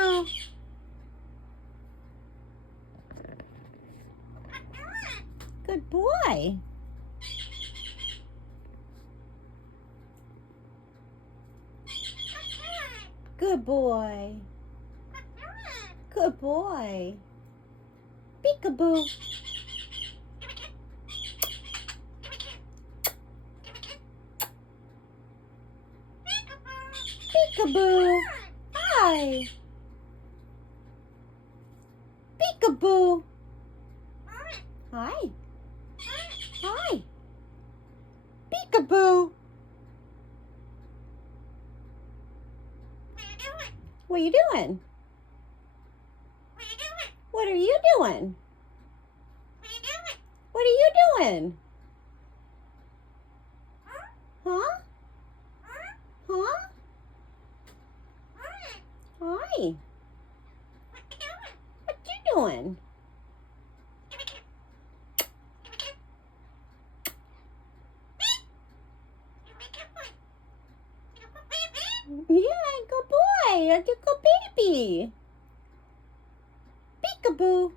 Peekaboo. Good boy. Good boy. Good boy. Peekaboo. Peekaboo. Hi. Peekaboo. Hi. Hi. Peekaboo. What are you doing? What are you doing? What are you doing? Huh? Huh? Hi. What you doing? Yeah, good boy. You're a good baby. Peekaboo.